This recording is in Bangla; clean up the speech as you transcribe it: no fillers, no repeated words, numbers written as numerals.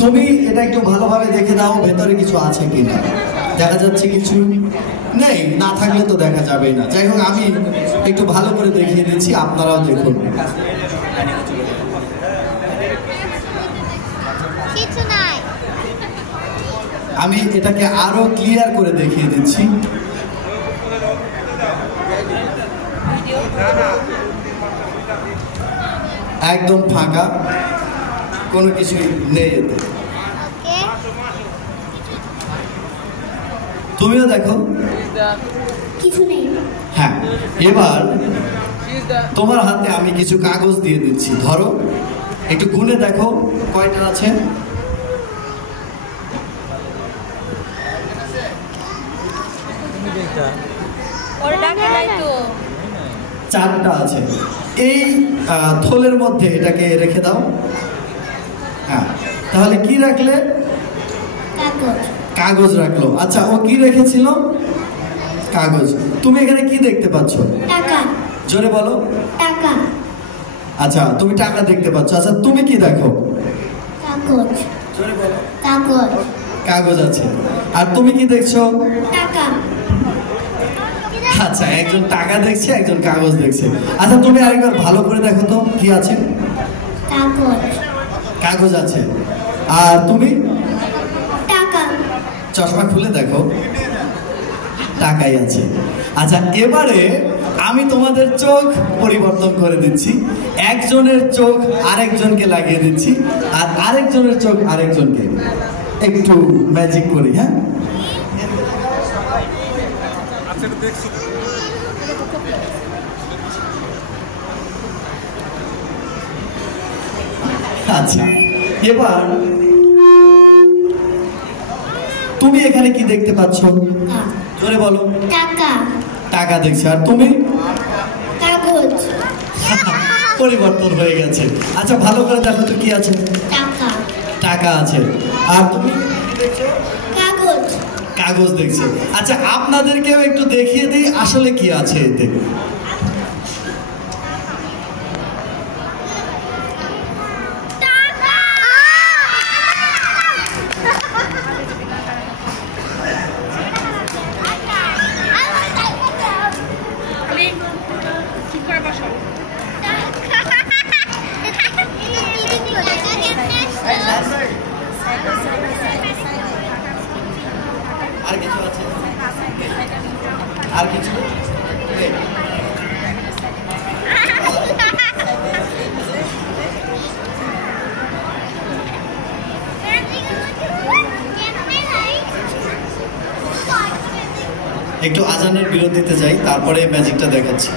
তুমি এটা একটু ভালোভাবে দেখে দাও ভেতরে কিছু আছে কিনা। দেখা যাচ্ছে কিছু নেই, না থাকলে তো দেখা যাবেই না। যাই হোক, আমি একটু ভালো করে দেখিয়ে দিচ্ছি, আপনারাও দেখুন। কিছু নাই। আমি এটাকে আরো ক্লিয়ার করে দেখিয়ে দিচ্ছি। একদম ফাঁকা, কোনো কিছুই নেই এতে। তুমিও দেখো, কিছু নেই। হ্যাঁ, এবার তোমার হাতে আমি কিছু কাগজ দিয়ে দিচ্ছি, ধরো একটু গুনে দেখো কয়টা আছে। চারটা আছে। এই থলের মধ্যে এটাকে রেখে দাও। হ্যাঁ, তাহলে কি রাখলে? কাগজ রাখলো। আচ্ছা, ও কি রেখেছিল? কাগজ। তুমি এখানে কি দেখতে পাচ্ছ? টাকা। জোরে বলো। টাকা। আচ্ছা, তুমি টাকা দেখতে পাচ্ছ। আচ্ছা, তুমি কি দেখো? কাগজ। জোরে বলো। কাগজ। কাগজ আছে। আর তুমি কি দেখছো? টাকা। আচ্ছা, একজন টাকা দেখছে, একজন কাগজ দেখছে। আচ্ছা, তুমি আরেকবার ভালো করে দেখো তো কি আছে। কাগজ। কাগজ আছে। আর তুমি? টাকা। চশমা খুলে দেখো, টাকাই আছে। আচ্ছা, এবারে আমি তোমাদের চোখ পরিবর্তন করে দিচ্ছি। একজনের চোখ আরেকজনকে লাগিয়ে দিচ্ছি, আর আরেকজনের চোখ আরেকজনকে। একটু ম্যাজিক করি। হ্যাঁ, আচ্ছা, এবার তুমি এখানে কি দেখতে পাচ্ছ? জোরে বলো। টাকা। টাকা দেখছে। আর তুমি? কাগজ। পরিবর্তন হয়ে গেছে। আচ্ছা, ভালো করে দেখো তো কি আছে। টাকা। টাকা আছে। আর তুমি কি দেখছো? কাগজ। কাগজ দেখছে। আচ্ছা, আপনাদেরকেও একটু দেখিয়ে দিই আসলে কি আছে এতে। আর কিছু আছে? আর কিছু? একটু আজানের বিরতিতে যাই, তারপরে ম্যাজিকটা দেখাচ্ছি।